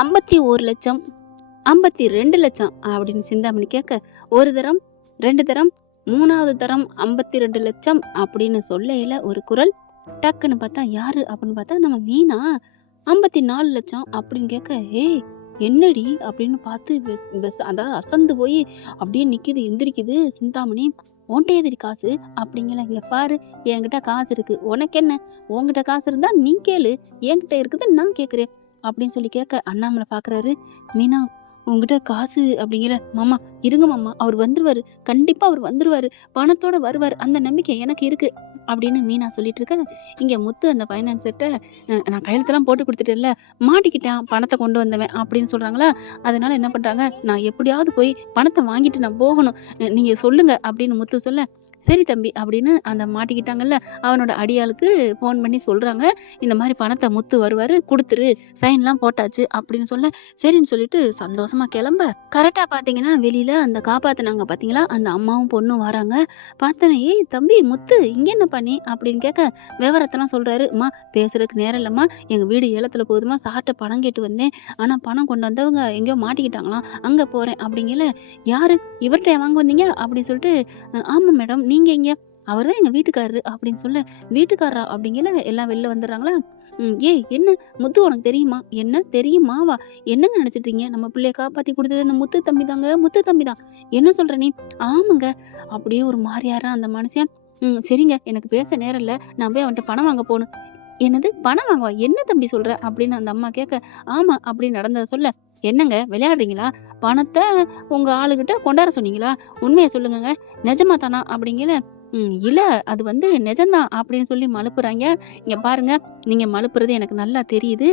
51,00,000, 52,00,000 அப்படின்னு சிந்தாமணி கேட்க, ஒரு தரம், 2 தரம், 3வது தரம் 52,00,000 அப்படின்னு சொல்லையில ஒரு குரல். டக்குன்னு பார்த்தா யாரு அப்படின்னு பார்த்தா நம்ம மீனா. 54,00,000 அப்படின்னு கேட்க, ஏய் என்னடி அப்படின்னு பார்த்து அதாவது அசந்து போய் அப்படியே நிக்குது, எந்திரிக்குது சிந்தாமணி. உன்கிட்ட எதிரி காசு அப்படிங்கல. இங்க பாரு, என்கிட்ட காசு இருக்கு, உனக்கு என்ன? உன்கிட்ட காசு இருந்தா நீ கேளு, என்கிட்ட இருக்குது நான் கேட்குறேன் அப்படின்னு சொல்லி கேட்க, அண்ணாமலை பாக்குறாரு. மீனா, உங்ககிட்ட காசு அப்படிங்கிற. மாமா இருங்க மாமா, அவர் வந்துருவாரு, கண்டிப்பா அவர் வந்துருவாரு, பணத்தோட வருவாரு, அந்த நம்பிக்கை எனக்கு இருக்கு அப்படின்னு மீனா சொல்லிட்டு இருக்க. இங்க முத்து அந்த ஃபைனான்சர்ட்ட, நான் கையெழுத்தெல்லாம் போட்டு கொடுத்துட்டேன்ல, மாட்டிக்கிட்டேன் பணத்தை கொண்டு வந்தவன் அப்படின்னு சொல்றாங்களா. அதனால என்ன பண்றாங்க, நான் எப்படியாவது போய் பணத்தை வாங்கிட்டு நான் போகணும், நீங்க சொல்லுங்க அப்படின்னு முத்து சொல்ல, சரி தம்பி அப்படின்னு அந்த மாட்டிக்கிட்டாங்கல்ல அவனோட அடியாளுக்கு ஃபோன் பண்ணி சொல்றாங்க. இந்த மாதிரி பணத்தை முத்து வருவாரு, கொடுத்துரு, சைன்லாம் போட்டாச்சு அப்படின்னு சொல்ல, சரின்னு சொல்லிட்டு சந்தோஷமா கிளம்ப. கரெக்டா பாத்தீங்கன்னா வெளியில அந்த காப்பாத்தினாங்க பாத்தீங்களா, அந்த அம்மாவும் பொண்ணும் வராங்க. பார்த்தனே, ஏய் தம்பி முத்து, இங்க என்ன பண்ணி அப்படின்னு கேட்க, விவரத்தெல்லாம் சொல்றாரு. அம்மா பேசுறதுக்கு நேரம் இல்லம்மா, எங்க வீடு ஏலத்துல போகுதுமா, சார்ட்ட பணம் கேட்டு வந்தேன், ஆனா பணம் கொண்டு வந்தவங்க எங்கேயோ மாட்டிக்கிட்டாங்களாம், அங்க போறேன் அப்படிங்கல. யாரு, இவர்கிட்ட வாங்க வந்தீங்க அப்படின்னு சொல்லிட்டு, ஆமா மேடம், நீங்க எங்க? அவர் தான் எங்க வீட்டுக்காரரு அப்படின்னு சொல்ல, வீட்டுக்காரரா அப்படிங்கல. எல்லாம் வெளில வந்துடுறாங்களா. ஏய் என்ன முத்து, உனக்கு தெரியுமா? என்ன தெரியுமாவா? என்னங்க நினைச்சிட்டீங்க, நம்ம பிள்ளைய காப்பாத்தி கொடுத்தது அந்த முத்து தம்பி தாங்க, முத்து தம்பி தான். என்ன சொல்ற நீ? ஆமாங்க. அப்படியே ஒரு மாதிரியாரா அந்த மனுஷன். சரிங்க, எனக்கு பேச நேரம் இல்ல, நான் போய் அவன்கிட்ட பணம் வாங்க போகணும். என்னது பணம் வாங்குவா, என்ன தம்பி சொல்ற அப்படின்னு அந்த அம்மா கேட்க, ஆமா அப்படின்னு நடந்ததை சொல்ல, என்னங்க விளையாடுறீங்களா? பணத்தை உங்க ஆளுகிட்ட கொண்டாட சொன்னீங்களா? உண்மையை சொல்லுங்கங்க, நிஜமா தானா அப்படிங்கல. இல்ல, அது வந்து நிஜம்தான் அப்படின்னு சொல்லி மழுப்புறாங்க. இங்க பாருங்க, நீங்க மழுப்புறது எனக்கு நல்லா தெரியுது.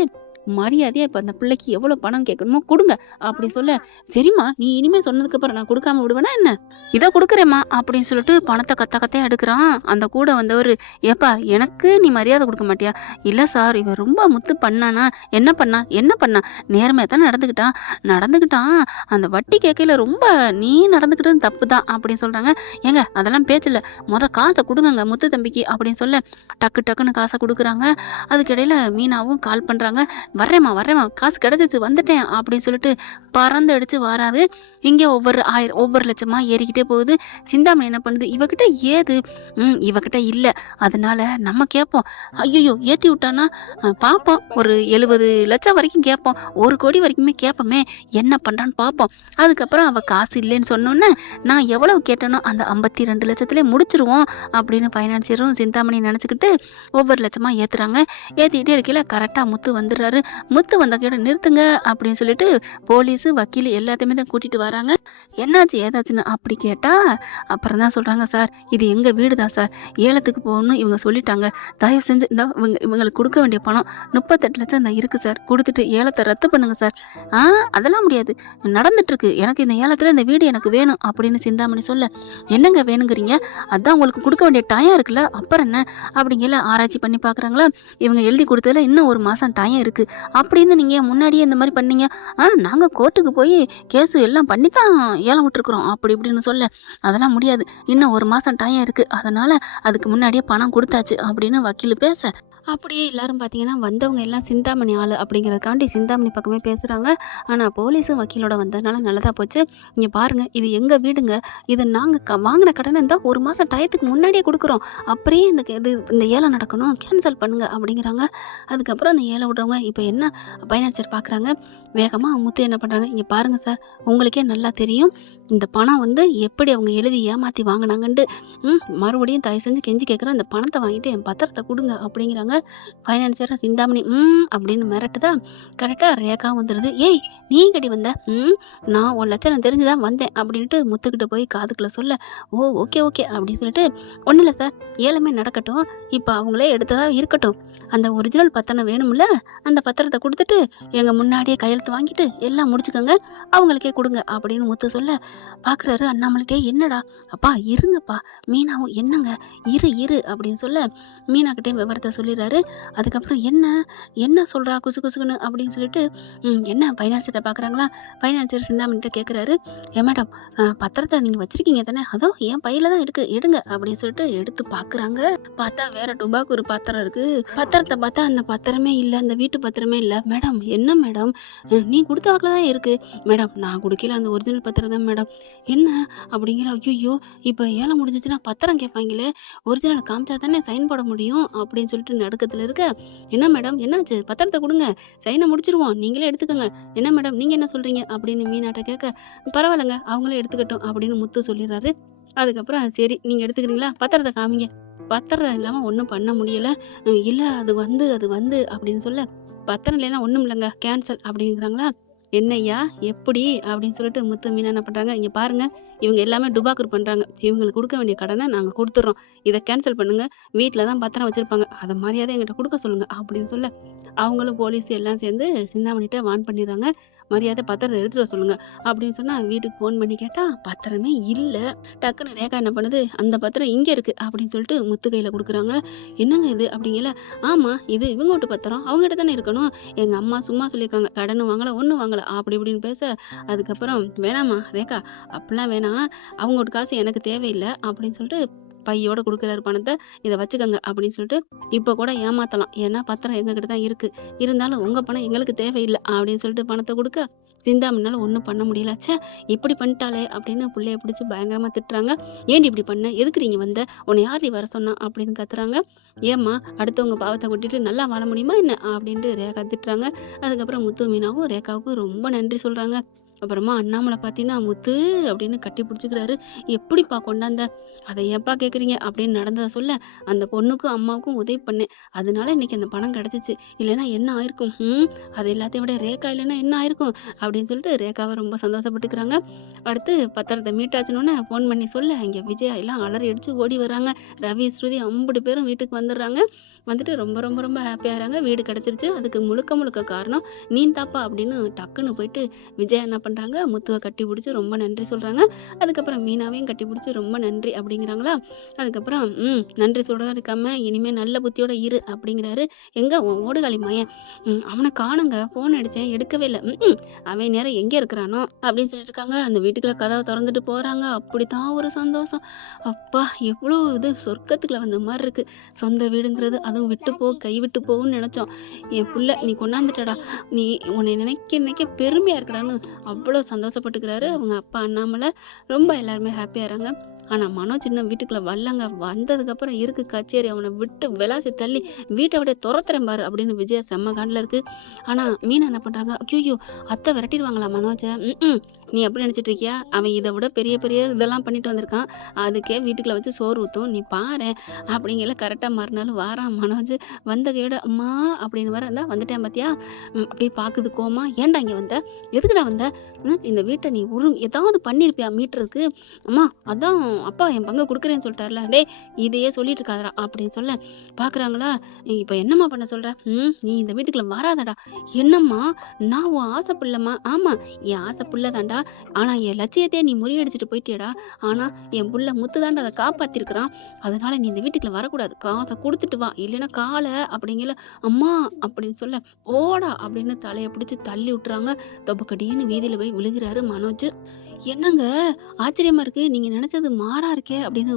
மரியாதையா இப்ப அந்த பிள்ளைக்கு எவ்வளவு பணம் கேட்கணுமோ கொடுங்க அப்படி சொல்ல, சரிம்மா நீ இனிமே சொன்னதுக்கு அப்புறம் நான் கொடுக்காம விடுவேனா என்ன? இதை கொடுக்குறேம்மா அப்படின்னு சொல்லிட்டு பணத்தை கத்தையா எடுக்கிறான். அந்த கூட வந்தவர், ஏப்பா எனக்கு நீ மரியாதை கொடுக்க மாட்டியா? இல்ல சார், இவன் ரொம்ப முத்து பண்ணானா? என்ன பண்ணா நேர்மையா தான் நடந்துக்கிட்டான். அந்த வட்டி கேட்கல ரொம்ப நீ நடந்துக்கிட்டது தப்பு தான் அப்படின்னு சொல்றாங்க. ஏங்க அதெல்லாம் பேச்சில்ல, காசை கொடுங்க முத்து தம்பிக்கு அப்படின்னு சொல்ல, டக்குன்னு காசை கொடுக்குறாங்க. அதுக்கிடையில மீனாவும் கால் பண்றாங்க, வர்றேம்மா காசு கிடைச்சிச்சு வந்துட்டேன் அப்படின்னு சொல்லிட்டு பறந்து அடிச்சு வராரு. இங்கே ஒவ்வொரு லட்சமா ஏறிக்கிட்டே போகுது. சிந்தாமணி என்ன பண்ணுது, இவகிட்ட ஏது? இவகிட்ட இல்ல, அதனால நம்ம கேட்போம். ஐயோ ஏத்தி விட்டானா பாப்போம், ஒரு 70 லட்சம் வரைக்கும் கேட்போம், 1 கோடி வரைக்குமே கேட்போமே, என்ன பண்றான்னு பார்ப்போம். அதுக்கப்புறம் அவ காசு இல்லைன்னு சொன்னோன்னே நான் எவ்வளவு கேட்டனோ அந்த 52 லட்சத்திலே முடிச்சிருவோம் அப்படின்னு ஃபைனான்சியரும் சிந்தாமணி நினைச்சுக்கிட்டு ஒவ்வொரு லட்சமா ஏத்துறாங்க. ஏத்திக்கிட்டே இருக்கையில கரெக்டா முத்து வந்துடுறாரு. முத்து வந்த கேட்ட நிறுத்துங்க அப்படின்னு சொல்லிட்டு போலீஸ் வக்கீல் எல்லாத்தையுமே தான் கூட்டிட்டு வராங்க. என்னாச்சு ஏதாச்சுன்னு அப்படி கேட்டா அப்புறம் தான் சொல்றாங்க, சார் இது எங்க வீடு தான் சார், ஏலத்துக்கு போகணும்னு இவங்க சொல்லிட்டாங்க, தயவு செஞ்சு இந்த இவங்களுக்கு கொடுக்க வேண்டிய பணம் 38 லட்சம் தான் இருக்கு சார், கொடுத்துட்டு ஏலத்தை ரத்து பண்ணுங்க சார். அதெல்லாம் முடியாது, நடந்துட்டு இருக்கு, எனக்கு இந்த ஏலத்துல இந்த வீடு எனக்கு வேணும் அப்படின்னு சிந்தாமணி சொல்ல, என்னங்க வேணுங்கிறீங்க? அதான் உங்களுக்கு கொடுக்க வேண்டிய டைம் இருக்குல்ல, அப்புறம் என்ன அப்படிங்கிற ஆராய்ச்சி பண்ணி பாக்குறாங்களா. இவங்க எழுதி கொடுத்ததுல இன்னும் 1 மாசம் டைம் இருக்கு அப்படின்னு நீங்க முன்னாடியே இந்த மாதிரி பண்ணீங்க. நாங்க கோர்ட்டுக்கு போய் கேஸ் எல்லாம் பண்ணித்தான் ஏலம் விட்டுருக்குறோம் அப்படி இப்படின்னு சொல்ல, அதெல்லாம் முடியாது, இன்னும் 1 மாசம் டைம் இருக்கு, அதனால அதுக்கு முன்னாடியே பணம் கொடுத்தாச்சு அப்படின்னு வக்கீல் பேச, அப்படியே எல்லாரும் பார்த்தீங்கன்னா வந்தவங்க எல்லாம் சிந்தாமணி ஆளு அப்படிங்கிறதுக்காண்டி சிந்தாமணி பக்கமே பேசுகிறாங்க. ஆனால் போலீஸும் வக்கீலோட வந்ததுனால நல்லதாக போச்சு. இங்கே பாருங்கள், இது எங்கள் வீடுங்க, இது நாங்கள் வாங்கின கடனை இருந்தால் 1 மாதம் டயத்துக்கு முன்னாடியே கொடுக்குறோம், அப்படியே இந்த ஏலம் நடக்கணும், கேன்சல் பண்ணுங்க அப்படிங்கிறாங்க. அதுக்கப்புறம் அந்த ஏலம் விடுறவங்க இப்போ என்ன ஃபைனான்சியர் பார்க்குறாங்க. வேகமாக முத்து என்ன பண்ணுறாங்க, இங்கே பாருங்கள் சார், உங்களுக்கே நல்லா தெரியும் இந்த பணம் வந்து எப்படி அவங்க எழுதி ஏமாற்றி வாங்கினாங்கன்ட்டு. மறுபடியும் தயவு செஞ்சு கெஞ்சி கேட்குறேன், இந்த பணத்தை வாங்கிட்டு என் பத்திரத்தை கொடுங்க அப்படிங்கிறாங்க. ஃபைனான்சியராக சிந்தாமணி அப்படின்னு மிரட்டுதா. கரெக்டாக ரேகா வந்துடுது. ஏய் நீ கடி வந்த? நான் 1 லட்சம் தெரிஞ்சுதான் வந்தேன் அப்படின்ட்டு முத்துக்கிட்ட போய் காதுக்குள்ள சொல்ல, ஓகே அப்படின்னு சொல்லிட்டு, ஒன்றும் இல்லை சார், ஏலமே நடக்கட்டும், இப்போ அவங்களே எடுத்ததா இருக்கட்டும், அந்த ஒரிஜினல் பத்திரம் வேணும்ல, அந்த பத்திரத்தை கொடுத்துட்டு எங்கள் முன்னாடியே கையெழுத்து வாங்கிட்டு எல்லாம் முடிச்சுக்கோங்க, அவங்களுக்கே கொடுங்க அப்படின்னு முத்து சொல்ல, பார்க்குறாரு அண்ணாமலை. என்னடா அப்பா இருங்கப்பா, மீனாவும் என்னங்க இரு அப்படின்னு சொல்ல மீனாக்கிட்டே விவரத்தை சொல்லிடுறாரு. அதுக்கப்புறம் என்ன சொல்கிறா குசு குசுக்குன்னு அப்படின்னு சொல்லிட்டு என்ன ஃபைனான்சியரை பார்க்குறாங்களா? ஃபைனான்சியர் சிந்தாமணிகிட்ட கேட்குறாரு, மேடம் பத்திரத்தை நீங்கள் வச்சுருக்கீங்க தானே? அதோ என் பையில தான் இருக்குது எடுங்க அப்படின்னு சொல்லிட்டு எடுத்து பார்க்குறாங்க. பார்த்தா வேற டுபாக்கு ஒரு பத்திரம் இருக்குது. பத்திரத்தை பார்த்தா அந்த பத்திரமே இல்லை, அந்த வீட்டு பத்திரமே இல்லை. மேடம் என்ன மேடம் நீ கொடுத்த வாக்கில் தான் இருக்குது. மேடம் நான் கொடுக்கல, அந்த ஒரிஜினல் பத்திரம் தான் மேடம். என்ன அப்படிங்கிற. ஐயோ இப்போ ஏழை முடிஞ்சிச்சுன்னா பத்திரம் கேட்பாங்களே, ஒரிஜினல் காமிச்சா தானே சைன் போட முடியும் அப்படின்னு சொல்லிட்டு நடுக்கத்தில் இருக்க. என்ன மேடம் என்னாச்சு, பத்திரத்தை கொடுங்க, சைனை முடிச்சிருவோம், நீங்களே எடுத்துக்கோங்க. என்ன மேடம் நீங்கள் என்ன சொல்கிறீங்க அப்படின்னு மீனாட்ட கேட்க, பரவாயில்லைங்க அவங்களே எடுத்துக்கட்டும் அப்படின்னு முத்து சொல்லிடுறாரு. அதுக்கப்புறம் சரி நீங்கள் எடுத்துக்கிறீங்களா, பத்திரத்தை காமிங்க. பத்திரம் இல்லாமல் ஒன்றும் பண்ண முடியலை. இல்லை அது வந்து அப்படின்னு சொல்ல, பத்திரம் இல்லைன்னா ஒன்றும் இல்லைங்க கேன்சல் அப்படிங்கிறாங்களா. என்னய்யா எப்படி அப்படின்னு சொல்லிட்டு முத்து மீனா என்ன பண்ணுறாங்க, இங்கே பாருங்க இவங்க எல்லாமே டுபாக்கூர் பண்ணுறாங்க, இவங்களுக்கு கொடுக்க வேண்டிய கடனை நாங்கள் கொடுத்துட்றோம், இதை கேன்சல் பண்ணுங்க, வீட்டில் தான் பத்திரம் வச்சுருப்பாங்க, அதை மரியாதை எங்கிட்ட கொடுக்க சொல்லுங்க அப்படின்னு சொல்ல, அவங்களும் போலீஸ் எல்லாம் சேர்ந்து சிந்தாமணிகிட்ட வான் பண்ணிடுறாங்க, மரியாதை பத்திரத்தை எடுத்துகிட்டு வர சொல்லுங்க அப்படின்னு சொன்னால் வீட்டுக்கு ஃபோன் பண்ணி கேட்டால் பத்திரமே இல்லை. டக்குன்னு ரேகா என்ன பண்ணுது, அந்த பத்திரம் இங்கே இருக்குது அப்படின்னு சொல்லிட்டு முத்து கையில் கொடுக்குறாங்க. என்னங்க இது அப்படிங்கல. ஆமாம் இது இவங்க வீட்டு பத்திரம், அவங்ககிட்ட தானே இருக்கணும், எங்கள் அம்மா சும்மா சொல்லியிருக்காங்க, கடனும் வாங்கலை ஒன்றும் வாங்கலை அப்படி இப்படின்னு பேச, அதுக்கப்புறம் வேணாம்மா ரேகா அப்படிலாம் வேணாம், அவங்களோட காசு எனக்கு தேவையில்லை அப்படின்னு சொல்லிட்டு பையோட கொடுக்குறாரு பணத்தை, இதை வச்சுக்கோங்க அப்படின்னு சொல்லிட்டு. இப்போ கூட ஏமாத்தலாம், ஏன்னா பத்திரம் எங்ககிட்ட தான் இருக்குது, இருந்தாலும் உங்கள் பணம் எங்களுக்கு தேவையில்லை அப்படின்னு சொல்லிட்டு பணத்தை கொடுக்க, சிந்தாமணினால ஒன்றும் பண்ண முடியல. ச்சே இப்படி பண்ணிட்டாலே அப்படின்னு பிள்ளைய பிடிச்சி பயங்கரமாக திட்டுறாங்க. ஏன்டி இப்படி பண்ண, எதுக்கு நீங்கள் வந்த, உன்னை யார் வர சொன்னா அப்படின்னு கத்துறாங்க. ஏம்மா அடுத்தவங்க பாவத்தை கொட்டிட்டு நல்லா வாழ முடியுமா என்ன அப்படின்ட்டு ரேகா திட்டுறாங்க. அதுக்கப்புறம் முத்து மீனாவும் ரேகாவுக்கும் ரொம்ப நன்றி சொல்கிறாங்க. அப்புறமா அண்ணாமலை பார்த்தீங்கன்னா முத்து அப்படின்னு கட்டி பிடிச்சிக்கிறாரு. எப்படிப்பா கொண்டாந்த, அதை ஏப்பா கேட்குறீங்க அப்படின்னு நடந்ததை சொல்ல, அந்த பொண்ணுக்கும் அம்மாவுக்கும் உதவி பண்ணேன், அதனால இன்னைக்கு அந்த பணம் கிடச்சிச்சு, இல்லைன்னா என்ன ஆயிருக்கும், அது எல்லாத்தையும் விட ரேகா இல்லைன்னா என்ன ஆயிருக்கும் அப்படின்னு சொல்லிட்டு ரேகாவை ரொம்ப சந்தோஷப்பட்டுக்கிறாங்க. அடுத்து பத்திரத்தை மீட்டாச்சுன்னு ஃபோன் பண்ணி சொல்ல, இங்கே விஜயா எல்லாம் அலறி அடிச்சு ஓடி வர்றாங்க. ரவி ஸ்ருதி 50 பேரும் வீட்டுக்கு வந்துடுறாங்க. வந்துட்டு ரொம்ப ரொம்ப ரொம்ப ஹாப்பியாகிறாங்க, வீடு கிடச்சிருச்சு, அதுக்கு முழுக்க காரணம் நீ தாப்பா அப்படின்னு டக்குன்னு போயிட்டு விஜயா என்ன பண்ணுறாங்க, முத்துவை கட்டி பிடிச்சி ரொம்ப நன்றி சொல்கிறாங்க. அதுக்கப்புறம் மீனாவையும் கட்டி பிடிச்சி ரொம்ப நன்றி அப்படிங்கிறாங்களா. அதுக்கப்புறம் நன்றி சொல்கிறதா இருக்காம இனிமேல் நல்ல புத்தியோட இரு அப்படிங்கிறாரு. எங்கே ஓடுகாலி மயன், அவனை காணுங்க, ஃபோன் அடித்தேன் எடுக்கவே இல்லை, அவன் நேரம் எங்கே இருக்கிறானோ அப்படின்னு சொல்லிட்டு இருக்காங்க. அந்த வீட்டுக்குள்ள கதவை திறந்துட்டு போகிறாங்க. அப்படித்தான் ஒரு சந்தோஷம், அப்பா எவ்வளோ இது சொர்க்கத்துக்குள்ள வந்த மாதிரி இருக்குது. சொந்த வீடுங்கிறது அதுவும் விட்டு போ கை விட்டு போகும்னு நினச்சோம், என் புள்ள நீ கொண்டாந்துட்டடா, நீ உன்னை நினைக்க பெருமையாக இருக்கடான்னு அவ்வளோ சந்தோஷப்பட்டுக்கிறாரு அவங்க அப்பா அண்ணாமலை. ரொம்ப எல்லாருமே ஹாப்பியாகிறாங்க. ஆனால் மனோஜ் இன்னும் வீட்டுக்குள்ளே வரலங்க. வந்ததுக்கப்புறம் இருக்கு கச்சேரி, அவனை விட்டு விளாசி தள்ளி வீட்டை விட துரத்துறேன் பாரு அப்படின்னு விஜயா செம்ம காண்டில் இருக்குது. ஆனால் மீனா என்ன பண்ணுறாங்க, ஐயோ அத்தை விரட்டிடுவாங்களா மனோஜை, நீ எப்படி நினச்சிட்டு இருக்கியா, அவன் இதை விட பெரிய பெரிய இதெல்லாம் பண்ணிட்டு வந்திருக்கான், அதுக்கே வீட்டுக்குள்ளே வச்சு சோறு ஊற்றும், நீ பாரு அப்படிங்கல. கரெக்டாக மறுநாள் வாரான் மனோஜ். வந்த கையோட அம்மா அப்படின்னு வர, இருந்தா வந்துட்டேன் பார்த்தியா அப்படியே பார்க்குது கோமா. ஏன்டா இங்கே வந்த, எதுக்குடா வந்த, இந்த வீட்டை நீ ஏதாவது பண்ணியிருப்பியா மீட்டுறதுக்கு, அம்மா அதான் அப்பா என் பங்கு கொடுக்குறேன்னு சொல்லிட்டார்ல, டே இதையே சொல்லிட்டு இருக்காதடா அப்படின்னு சொல்ல. பார்க்குறாங்களா, இப்போ என்னம்மா பண்ண சொல்கிற, நீ இந்த வீட்டுக்குள்ள வராதடா. என்னம்மா நான் உன் ஆசை பிள்ளைம்மா, ஆமாம் என் ஆசை பிள்ளை தாண்டா, ஆனால் என் லட்சியத்தையே நீ முறியடிச்சிட்டு போயிட்டியடா, ஆனால் என் புள்ள முத்து தாண்டா அதை காப்பாற்றிருக்கிறான், அதனால நீ இந்த வீட்டுக்குள்ள வரக்கூடாது, காசை கொடுத்துட்டு வா இல்லைன்னா காலை அப்படிங்கல. அம்மா அப்படின்னு சொல்ல, ஓடா அப்படின்னு தலையை பிடிச்சி தள்ளி விட்டுறாங்க. தொப்பக்கடின்னு வீதியில் போய் விழுகிறாரு மனோஜ். என்னங்க ஆச்சரியமா இருக்கு, நீங்க நினைச்சது மாறா இருக்கே அப்படின்னு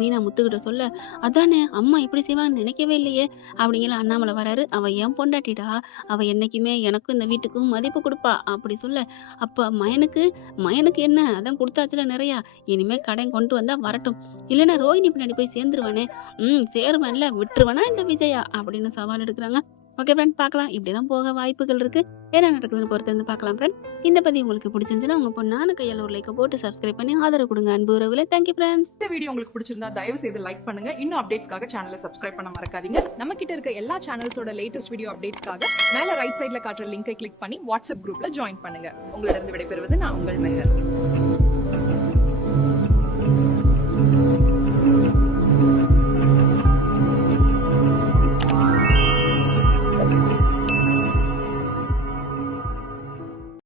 மீனா முத்துக்கிட்ட சொல்ல, அதானே அம்மா இப்படி செய்வாங்கன்னு நினைக்கவே இல்லையே அப்படிங்கிற. அண்ணாமலை வராரு. அவ ஏன் பொண்டாட்டிடா, அவ என்னைக்குமே எனக்கும் இந்த வீட்டுக்கும் மதிப்பு கொடுப்பா அப்படி சொல்ல. அப்ப மயனுக்கு என்ன, அதான் கொடுத்தாச்சுல நிறையா, இனிமே கடன் கொண்டு வந்தா வரட்டும், இல்லைன்னா ரோஹிணி பின்னாடி போய் சேர்ந்துருவானே, சேருவான்ல, விட்டுருவானா இந்த விஜயா அப்படின்னு சவால் எடுக்கிறாங்க. ஓகே ஃப்ரெண்ட், பார்க்கலாம், இப்படிதான் போக வாய்ப்புகள் இருக்கு, என்ன நடக்குதுன்னு பொறுத்து வந்து பார்க்கலாம் ஃப்ரெண்ட். இந்த பதிவு உங்களுக்கு பிடிச்சிருந்துச்சுன்னா உங்க பொண்ணான கையால் ஒரு லைக்கை போட்டு சப்ஸ்கிரைப் பண்ணி ஆதரவு கொடுங்க அன்பு உறவுகளே. Thank you friends. இந்த வீடியோ உங்களுக்கு பிடிச்சிருந்தா தயவு செய்து லைக் பண்ணுங்க. இன்னும் அப்டேட்ஸ்க்காக சேனலை சப்ஸ்கிரைப் பண்ண மறக்காதீங்க. நம்ம கிட்ட இருக்க எல்லா சேனல்ஸோட லேட்டஸ்ட் வீடியோ அப்டேட்ஸ்க்காக மேல ரைட் சைட்ல காட்டுற லிங்கை கிளிக் பண்ணி வாட்ஸ்அப் குரூப்ல ஜாயின் பண்ணுங்க. உங்களிடம் விடைபெறுவது நான் உங்கள் மெஹர்.